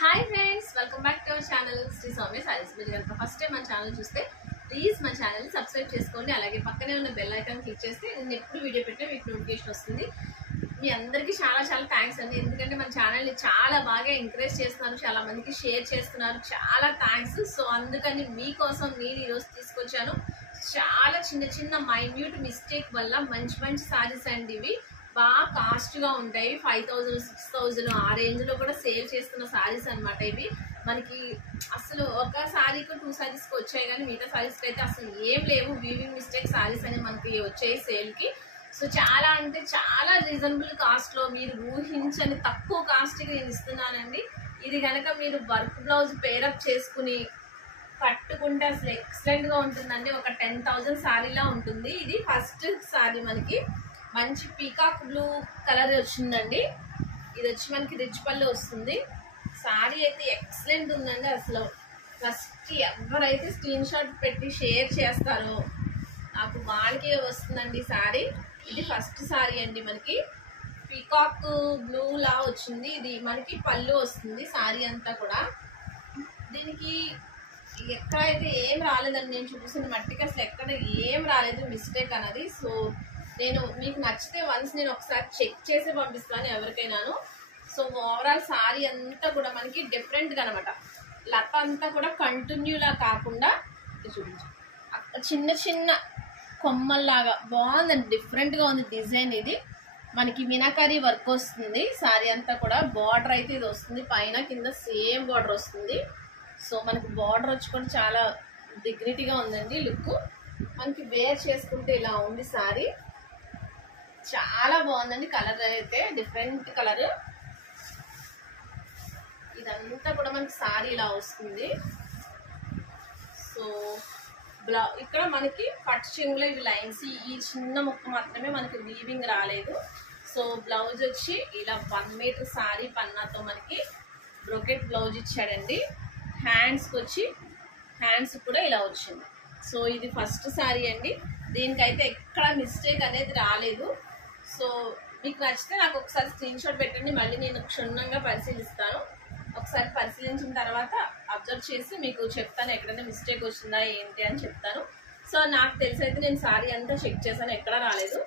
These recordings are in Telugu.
Hi friends, welcome back to our channel Shri Soumya sarees. మీరు కనుక ఫస్ట్ టైం మన ఛానల్ చూస్తే ప్లీజ్ మన ఛానల్ని సబ్స్క్రైబ్ చేసుకోండి. అలాగే పక్కనే ఉన్న బెల్ ఐకాన్ క్లిక్ చేస్తే నేను ఎప్పుడు వీడియో పెట్టినా మీకు నోటిఫికేషన్ వస్తుంది. మీ అందరికీ చాలా చాలా థ్యాంక్స్ అండి, ఎందుకంటే మన ఛానల్ని చాలా బాగా ఎంకరేజ్ చేస్తున్నారు, చాలా మందికి షేర్ చేస్తున్నారు. చాలా థ్యాంక్స్. సో అందుకని మీకోసం నేను ఈరోజు తీసుకొచ్చాను. చాలా చిన్న చిన్న మైన్యూట్ మిస్టేక్ వల్ల మంచి మంచి సారీస్ అండి. ఇవి బాగా కాస్ట్గా ఉంటాయి. 5000 6000 ఆ రేంజ్లో కూడా సేల్ చేస్తున్న సారీస్ అనమాట. ఇవి మనకి అసలు ఒక సారీకి 2 సారీస్కి వచ్చాయి, కానీ మిగతా సారీస్కి అయితే అసలు ఏం లేవు. వీవింగ్ మిస్టేక్ సారీస్ అని మనకి వచ్చాయి సేల్కి. సో చాలా అంటే చాలా రీజనబుల్ కాస్ట్లో, మీరు ఊహించని తక్కువ కాస్ట్కి నేను ఇస్తున్నానండి. ఇది కనుక మీరు వర్క్ బ్లౌజ్ పేరప్ చేసుకుని కట్టుకుంటే అసలు ఎక్సలెంట్గా ఉంటుందండి. ఒక 10,000 సారీలా ఉంటుంది. ఇది ఫస్ట్ సారీ మనకి మంచి పీకాక్ బ్లూ కలర్ వచ్చిందండి. ఇది వచ్చి మనకి రిచ్ పళ్ళు వస్తుంది. సారీ అయితే ఎక్సలెంట్ ఉందండి. అసలు ఫస్ట్ ఎవరైతే స్క్రీన్ షాట్ పెట్టి షేర్ చేస్తారో నాకు వాళ్ళకే వస్తుందండి సారీ. ఇది ఫస్ట్ సారీ అండి. మనకి పీకాక్ బ్లూ లా వచ్చింది. ఇది మనకి పళ్ళు వస్తుంది సారీ అంతా కూడా. దీనికి ఎక్కడైతే ఏం రాలేదండి, నేను చూసిన మట్టికి అసలు ఎక్కడ ఏం రాలేదు మిస్టేక్ అన్నది. సో నేను మీకు నచ్చితే వన్స్ నేను ఒకసారి చెక్ చేసి పంపిస్తాను ఎవరికైనాను. సో ఓవరాల్ సారీ అంతా కూడా మనకి డిఫరెంట్గా అనమాట. లత అంతా కూడా కంటిన్యూలా కాకుండా చూపించు చిన్న చిన్న కొమ్మల్లాగా బాగుందండి, డిఫరెంట్గా ఉంది డిజైన్. ఇది మనకి మీనాకారీ వర్క్ వస్తుంది సారీ అంతా కూడా. బార్డర్ అయితే ఇది వస్తుంది, పైన కింద సేమ్ బార్డర్ వస్తుంది. సో మనకి బార్డర్ వచ్చి కూడా చాలా డిగ్నిటీగా ఉందండి లుక్. మనకి వేర్ చేసుకుంటే ఇలా ఉంది సారీ. చాలా బాగుందండి. కలర్ అయితే డిఫరెంట్ కలర్. ఇదంతా కూడా మనకి సారీ ఇలా వస్తుంది. సో ఇక్కడ మనకి పట్టు చెంగులో ఇవి లైన్స్, ఈ చిన్న ముక్క మాత్రమే మనకి వీవింగ్ రాలేదు. సో బ్లౌజ్ వచ్చి ఇలా 1 మీటర్ సారీ పన్నాతో మనకి బ్రోకెట్ బ్లౌజ్ ఇచ్చాడండి. హ్యాండ్స్కి వచ్చి హ్యాండ్స్ కూడా ఇలా వచ్చింది. సో ఇది ఫస్ట్ సారీ అండి. దీనికైతే ఎక్కడ మిస్టేక్ అనేది రాలేదు. సో మీకు నచ్చితే నాకు ఒకసారి స్క్రీన్ షాట్ పెట్టండి, మళ్ళీ నేను క్షుణ్ణంగా పరిశీలిస్తాను. ఒకసారి పరిశీలించిన తర్వాత అబ్జర్వ్ చేసి మీకు చెప్తాను ఎక్కడైనా మిస్టేక్ వచ్చిందా ఏంటి అని చెప్తాను. సో నాకు తెలిసి అయితే నేను సారీ అంతా చెక్ చేశాను, ఎక్కడ రాలేదు.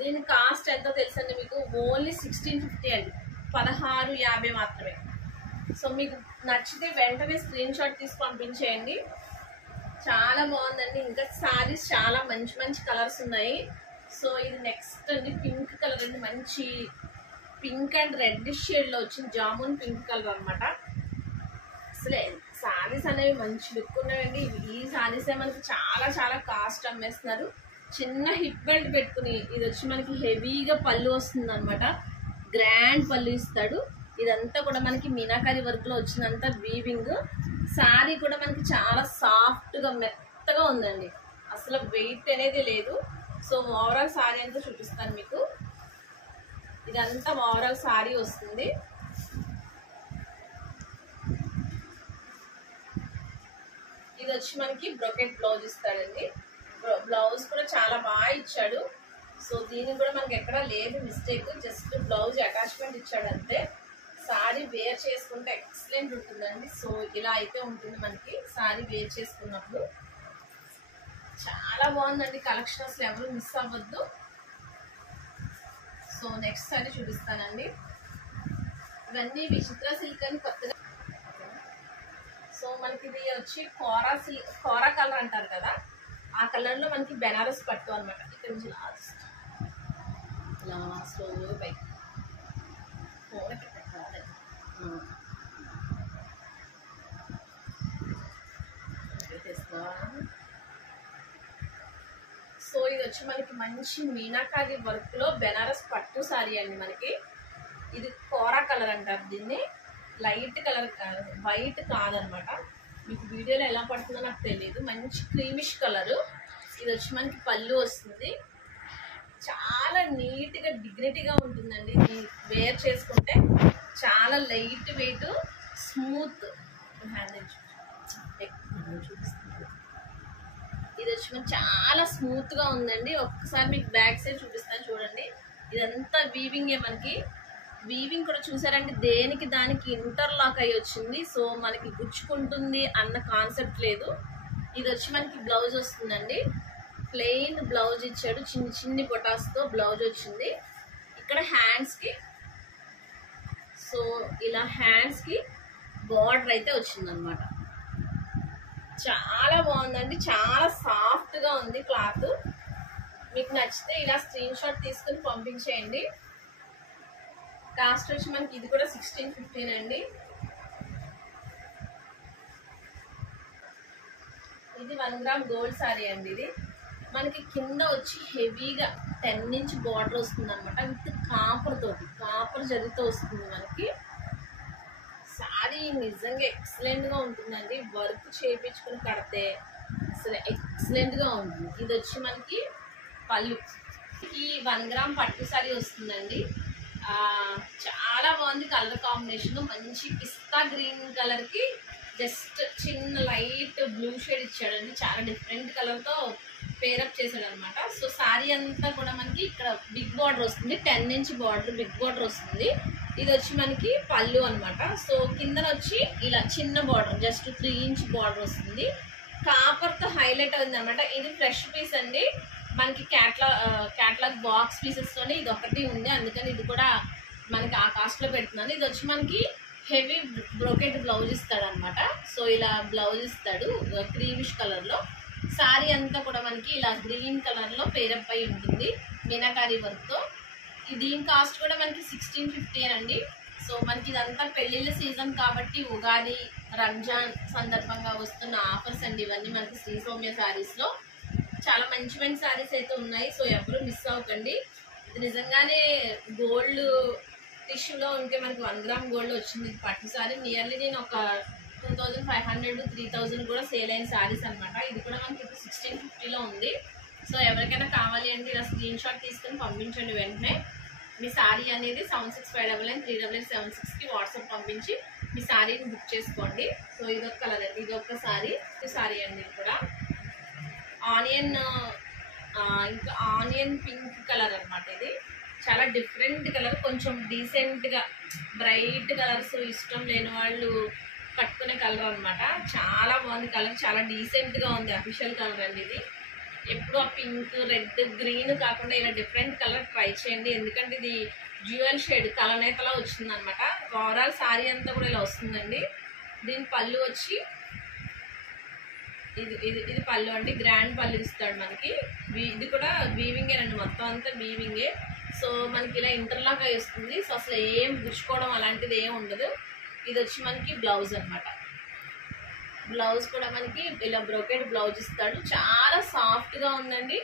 దీని కాస్ట్ ఎంతో తెలుసండి మీకు, ఓన్లీ 1650 అండి, 1650 మాత్రమే. సో మీకు నచ్చితే వెంటనే స్క్రీన్ షాట్ తీసి పంపించేయండి. చాలా బాగుందండి. ఇంకా సారీస్ చాలా మంచి మంచి కలర్స్ ఉన్నాయి. సో ఇది నెక్స్ట్ అండి పింక్ కలర్ అండి. మంచి పింక్ అండ్ రెడ్ షేడ్లో వచ్చింది, జామున్ పింక్ కలర్ అనమాట. అసలే సారీస్ అనేవి మంచి లుక్ ఉన్నాయండి. ఈ సారీసే మనకి చాలా చాలా కాస్ట్ అమ్మేస్తున్నారు. చిన్న హిప్ బెల్ట్ పెట్టుకుని, ఇది వచ్చి మనకి హెవీగా పళ్ళు వస్తుంది అనమాట. గ్రాండ్ పళ్ళు ఇస్తాడు. ఇదంతా కూడా మనకి మీనాకారి వర్క్లో వచ్చినంత వీవింగ్. సారీ కూడా మనకి చాలా సాఫ్ట్గా మెత్తగా ఉందండి, అసలు వెయిట్ అనేది లేదు. సో ఓవరాల్ సారీ అంతా చూపిస్తాను మీకు. ఇదంతా ఓవరాల్ సారీ వస్తుంది. ఇది వచ్చి మనకి బ్రోకెట్ బ్లౌజ్ ఇస్తాడండి. బ్లౌజ్ కూడా చాలా బాగా ఇచ్చాడు. సో దీనికి కూడా మనకి ఎక్కడ లేదు మిస్టేక్, జస్ట్ బ్లౌజ్ అటాచ్మెంట్ ఇచ్చాడు అంతే. సారీ వేర్ చేసుకుంటే ఎక్సలెంట్ ఉంటుందండి. సో ఇలా అయితే ఉంటుంది మనకి సారీ వేర్ చేసుకున్నప్పుడు. చాలా బాగుందండి కలెక్షన్, అసలు ఎవరు మిస్ అవ్వద్దు. సో నెక్స్ట్ సారీ చూపిస్తానండి. ఇవన్నీ విచిత్ర సిల్క్ అని కొత్తగా. సో మనకి ఇది వచ్చి కోరా కలర్ అంటారు కదా, ఆ కలర్లో మనకి బెనారస్ పట్టు అనమాట. ఇక్కడ నుంచి లాస్ట్ పై సో ఇది వచ్చి మనకి మంచి మీనాకారి వర్క్ లో బెనారస్ పట్టు సారీ అండి. మనకి ఇది కోరా కలర్ అంటారు దీన్ని, లైట్ కలర్ వైట్ కాదనమాట. మీకు వీడియోలో ఎలా పడుతుందో నాకు తెలియదు. మంచి క్రీమిష్ కలరు. ఇది వచ్చి మనకి పళ్ళు వస్తుంది. చాలా నీట్గా డిగ్నిటీగా ఉంటుందండి. ఇది వేర్ చేసుకుంటే చాలా లైట్ వెయిట్, స్మూత్. ఇది వచ్చి మనకి చాలా స్మూత్గా ఉందండి. ఒక్కసారి మీకు బ్యాక్ సైడ్ చూపిస్తాను చూడండి. ఇదంతా వీవింగే మనకి. వీవింగ్ కూడా చూసారంటే దేనికి దానికి ఇంటర్లాక్ అయ్యి వచ్చింది. సో మనకి గుచ్చుకుంటుంది అన్న కాన్సెప్ట్ లేదు. ఇది వచ్చి మనకి బ్లౌజ్ వస్తుందండి. ప్లెయిన్ బ్లౌజ్ ఇచ్చాడు, చిన్ని చిన్ని బొటాస్తో బ్లౌజ్ వచ్చింది. ఇక్కడ హ్యాండ్స్కి సో ఇలా హ్యాండ్స్కి బార్డర్ అయితే వచ్చిందనమాట. చాలా బాగుందండి, చాలా సాఫ్ట్గా ఉంది క్లాత్. మీకు నచ్చితే ఇలా స్క్రీన్ షాట్ తీసుకుని పంపించేయండి. కాస్ట్ వచ్చి మనకి ఇది కూడా 1615 అండి. ఇది 1 గ్రామ్ గోల్డ్ సారీ అండి. ఇది మనకి కింద వచ్చి హెవీగా 10 ఇంచ్ బార్డర్ వస్తుంది అనమాట. విత్ కాపర్ తోటి, కాపర్ జరీతో వస్తుంది మనకి. సారీ నిజంగా ఎక్సలెంట్గా ఉంటుందండి. వర్క్ చేయించుకుని కడితే అసలు ఎక్సలెంట్గా ఉంటుంది. ఇది వచ్చి మనకి పళ్ళు. ఈ 1 గ్రామ్ పట్టు సారీ వస్తుందండి. చాలా బాగుంది కలర్ కాంబినేషన్. మంచి పిస్తా గ్రీన్ కలర్కి జస్ట్ చిన్న లైట్ బ్లూ షేడ్ ఇచ్చాడండి. చాలా డిఫరెంట్ కలర్తో పేరప్ చేశాడు అనమాట. సో సారీ అంతా కూడా మనకి ఇక్కడ బిగ్ బార్డర్ వస్తుంది, 10 ఇంచ్ బార్డర్, బిగ్ బార్డర్ వస్తుంది. ఇది వచ్చి మనకి పళ్ళు అనమాట. సో కిందన వచ్చి ఇలా చిన్న బార్డర్, జస్ట్ 3 ఇంచ్ బార్డర్ వస్తుంది. కాపర్తో హైలైట్ అవుతుంది అనమాట. ఇది ఫ్రెష్ పీస్ అండి. మనకి క్యాట్లాగ్ బాక్స్ పీసెస్తోనే ఇది ఒకటి ఉంది, అందుకని ఇది కూడా మనకి ఆ కాస్ట్లో పెడుతున్నాను. ఇది వచ్చి మనకి హెవీ బ్రోకెట్ బ్లౌజ్ ఇస్తాడు అనమాట. సో ఇలా బ్లౌజ్ ఇస్తాడు క్రీమిష్ కలర్లో. సారీ అంతా కూడా మనకి ఇలా గ్రీన్ కలర్లో పేరప్ అయి ఉంటుంది మీనాకారి వర్క్తో. దీని కాస్ట్ కూడా మనకి 1650 అండి. సో మనకి ఇదంతా పెళ్ళిళ్ళ సీజన్ కాబట్టి ఉగాది, రంజాన్ సందర్భంగా వస్తున్న ఆఫర్స్ అండి ఇవన్నీ మనకి శ్రీ సౌమ్య శారీస్లో. చాలా మంచి మంచి శారీస్ అయితే ఉన్నాయి. సో ఎవరు మిస్ అవ్వకండి. ఇది నిజంగానే గోల్డ్ టిష్యూలో ఉంటే మనకి 1 గ్రామ్ గోల్డ్ వచ్చింది. పట్టు సారీ నియర్లీ నేను ఒక 2500 to 3000 కూడా సేల్ అయిన శారీస్ అనమాట. ఇది కూడా మనకి ఇప్పుడు 1650లో ఉంది. సో ఎవరికైనా కావాలి అంటే ఇలా స్క్రీన్ షాట్ తీసుకొని పంపించండి. వెంటనే మీ శారీ అనేది 7659938876కి వాట్సాప్ పంపించి మీ శారీని బుక్ చేసుకోండి. సో ఇదొక కలర్ అండి, ఇదొక శారీ. ఈ శారీ అండి ఇది కూడా ఆనియన్, ఇంకా ఆనియన్ పింక్ కలర్ అనమాట. ఇది చాలా డిఫరెంట్ కలర్, కొంచెం డీసెంట్గా బ్రైట్ కలర్స్ ఇష్టం లేని వాళ్ళు కట్టుకునే కలర్ అనమాట. చాలా బాగుంది కలర్, చాలా డీసెంట్గా ఉంది. అఫీషియల్ కలర్ అండి ఇది. ఎప్పుడు ఆ పింక్, రెడ్, గ్రీన్ కాకుండా ఇలా డిఫరెంట్ కలర్ ట్రై చేయండి. ఎందుకంటే ఇది డ్యూయల్ షేడ్ కలనేతలా వచ్చింది అనమాట. ఓవరాల్ శారీ అంతా కూడా ఇలా వస్తుందండి. దీని పళ్ళు వచ్చి ఇది పళ్ళు అండి. గ్రాండ్ పళ్ళు ఇస్తాడు మనకి. ఇది కూడా వీవింగే అండి, మొత్తం అంతా వీవింగే. సో మనకి ఇలా ఇంటర్లాక్ అయి వస్తుంది. సో అసలు ఏం గుచ్చుకోవడం అలాంటిది ఏం ఉండదు. ఇది వచ్చి మనకి బ్లౌజ్ అనమాట. బ్లౌజ్ కూడా మనకి ఇలా బ్రోకెట్ బ్లౌజ్ ఇస్తాడు. చాలా సాఫ్ట్గా ఉందండి.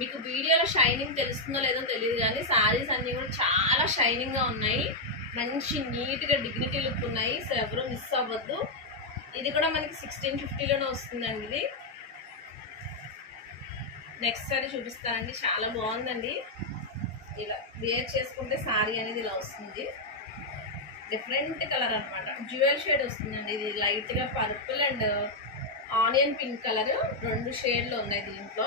మీకు వీడియోలో షైనింగ్ తెలుస్తుందో లేదో తెలియదు కానీ శారీస్ అన్నీ కూడా చాలా షైనింగ్గా ఉన్నాయి. మంచి నీట్గా డిగ్నిటీ లుక్ ఉన్నాయి. సో ఎవరు మిస్ అవ్వద్దు. ఇది కూడా మనకి 1650లోనే వస్తుందండి. ఇది నెక్స్ట్ సారీ చూపిస్తానండి. చాలా బాగుందండి. ఇలా వేర్ చేసుకుంటే శారీ అనేది ఇలా వస్తుంది. డిఫరెంట్ కలర్ అనమాట, డ్యూయల్ షేడ్ వస్తుందండి. ఇది లైట్గా purple and onion pink colour, 2 షేడ్లు ఉన్నాయి దీంట్లో.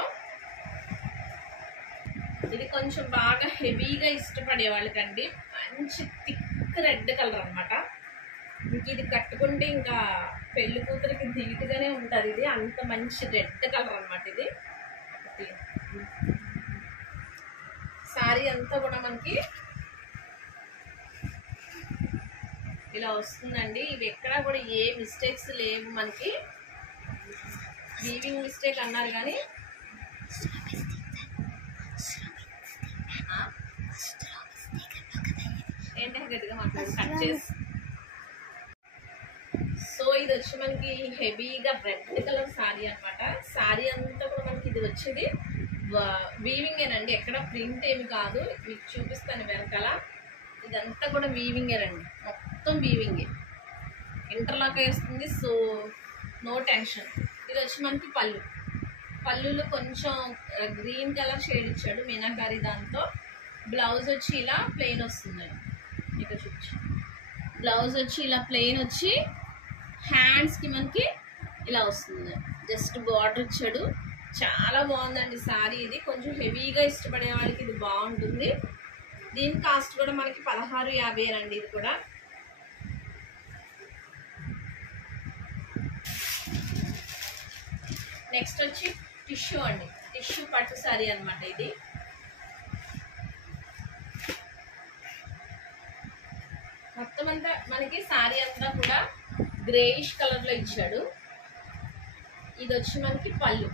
ఇది కొంచెం బాగా హెవీగా ఇష్టపడే వాళ్ళకండి మంచి థిక్ రెడ్ కలర్ అనమాట. ఇంక ఇది కట్టుకుంటే ఇంకా పెళ్లి కూతురికి ధీటుగానే ఉంటుంది. ఇది అంత మంచి రెడ్ కలర్ అనమాట. ఇది శారీ అంతా కూడా మనకి ఇలా వస్తుందండి. ఇవి ఎక్కడా కూడా ఏ మిస్టేక్స్ లేవు మనకి. వీవింగ్ మిస్టేక్ అన్నారు కానీ ఏంటంటే గట్టిగా మాట్లాడు కట్ చేసి. సో ఇది వచ్చి మనకి హెవీగా రెడ్ కలర్ శారీ అనమాట. శారీ అంతా కూడా మనకి ఇది వచ్చేది వీవింగేనండి, ఎక్కడ ప్రింట్ ఏమి కాదు. మీకు చూపిస్తాను వెనకాల. ఇదంతా కూడా వీవింగేనండి, మొత్తం వీవింగే, ఇంటర్లాక్ వేస్తుంది. So no tension. ఇది వచ్చి మనకి పళ్ళులో కొంచెం గ్రీన్ కలర్ షేడ్ ఇచ్చాడు మీనాకారి దాంతో. బ్లౌజ్ వచ్చి ఇలా ప్లెయిన్ వస్తుందండి. ఇక చూపించు, బ్లౌజ్ వచ్చి ఇలా ప్లెయిన్ వచ్చి హ్యాండ్స్కి మనకి ఇలా వస్తుంది. జస్ట్ బార్డర్ ఇచ్చాడు. చాలా బాగుందండి శారీ. ఇది కొంచెం హెవీగా ఇష్టపడే వాళ్ళకి ఇది బాగుంటుంది. దీని కాస్ట్ కూడా మనకి 1650 అండి. ఇది కూడా నెక్స్ట్ వచ్చి టిష్యూ అండి. టిష్యూ పట్టు సారీ అనమాట. ఇది మొత్తం అంతా మనకి సారీ అంతా కూడా గ్రేయిష్ కలర్ లో ఇచ్చాడు. ఇది వచ్చి మనకి పళ్ళు.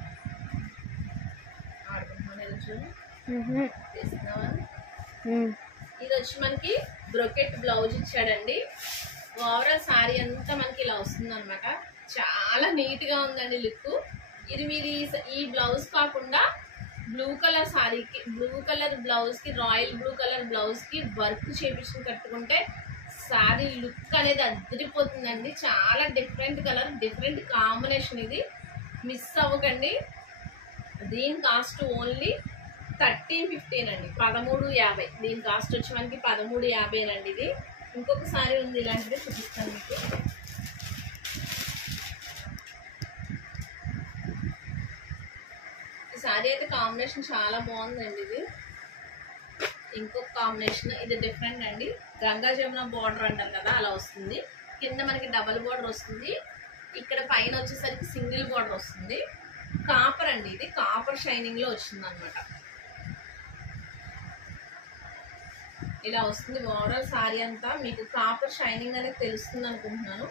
ఇది వచ్చి మనకి బ్రొకెట్ బ్లౌజ్ ఇచ్చాడండి. ఓవరాల్ సారీ అంతా మనకి ఇలా వస్తుంది అనమాట. చాలా నీట్ గా ఉందండి లుక్. ఇది మీరు ఈ బ్లౌజ్ కాకుండా బ్లూ కలర్ సారీకి, బ్లూ కలర్ బ్లౌజ్ కి, రాయల్ బ్లూ కలర్ బ్లౌజ్ కి వర్క్ చేపించుకుని కట్టుకుంటే సారీ లుక్ అనేది అదిరిపోతుందండి. చాలా డిఫరెంట్ కలర్, డిఫరెంట్ కాంబినేషన్. ఇది మిస్ అవ్వకండి. దీని కాస్ట్ ఓన్లీ 1315 అండి. 1350. దీని కాస్ట్ వచ్చి మనకి 1350 అండి. ఇది ఇంకొక సారీ ఉంది ఇలాంటిది, చూపిస్తాను మీకు. ఈ సారీ అయితే కాంబినేషన్ చాలా బాగుందండి. ఇది ఇంకొక కాంబినేషన్. ఇది డిఫరెంట్ అండి. గంగా జమున బార్డర్ అంటారు కదా, అలా వస్తుంది. కింద మనకి డబల్ బార్డర్ వస్తుంది. ఇక్కడ పైన వచ్చేసరికి సింగిల్ బార్డర్ వస్తుంది. కాపర్ అండి. ఇది కాపర్ షైనింగ్ లో వచ్చింది అనమాట. ఇలా వస్తుంది ఓవరాల్ సారీ అంతా. మీకు కాపర్ షైనింగ్ అనేది తెలుస్తుంది అనుకుంటున్నాను.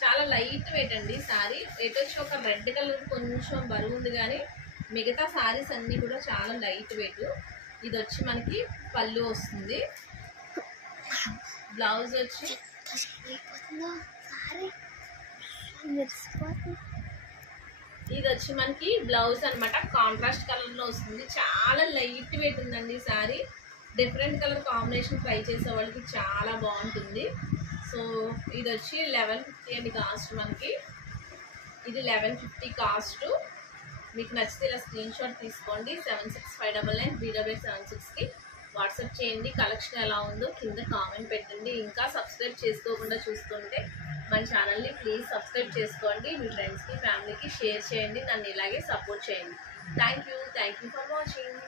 చాలా లైట్ వెయిట్ అండి సారీ. వెయిట్ వచ్చి ఒక రెడ్ కలర్ కొంచెం బరువు ఉంది, కానీ మిగతా సారీస్ అన్ని కూడా చాలా లైట్ వెయిట్. ఇది వచ్చి మనకి పళ్ళు వస్తుంది. బ్లౌజ్ వచ్చి ఇది వచ్చి మనకి బ్లౌజ్ అనమాట. కాంట్రాస్ట్ కలర్ లో వస్తుంది. చాలా లైట్ వెయిట్ ఉందండి sorry. Different colour combination try చేసే వాళ్ళకి చాలా బాగుంటుంది. సో ఇది వచ్చి 1150 అండి కాస్ట్ మనకి. ఇది 1150 కాస్ట్. మీకు నచ్చితే ఇలా స్క్రీన్ షాట్ తీసుకోండి. 7659938876కి వాట్సాప్ చేయండి. కలెక్షన్ ఎలా ఉందో కింద కామెంట్ పెట్టండి. ఇంకా సబ్స్క్రైబ్ చేసుకోకుండా చూస్తుంటే మన ఛానల్ని ప్లీజ్ సబ్స్క్రైబ్ చేసుకోండి. మీ ఫ్రెండ్స్కి, ఫ్యామిలీకి షేర్ చేయండి. నన్ను ఇలాగే సపోర్ట్ చేయండి. Thank you for watching.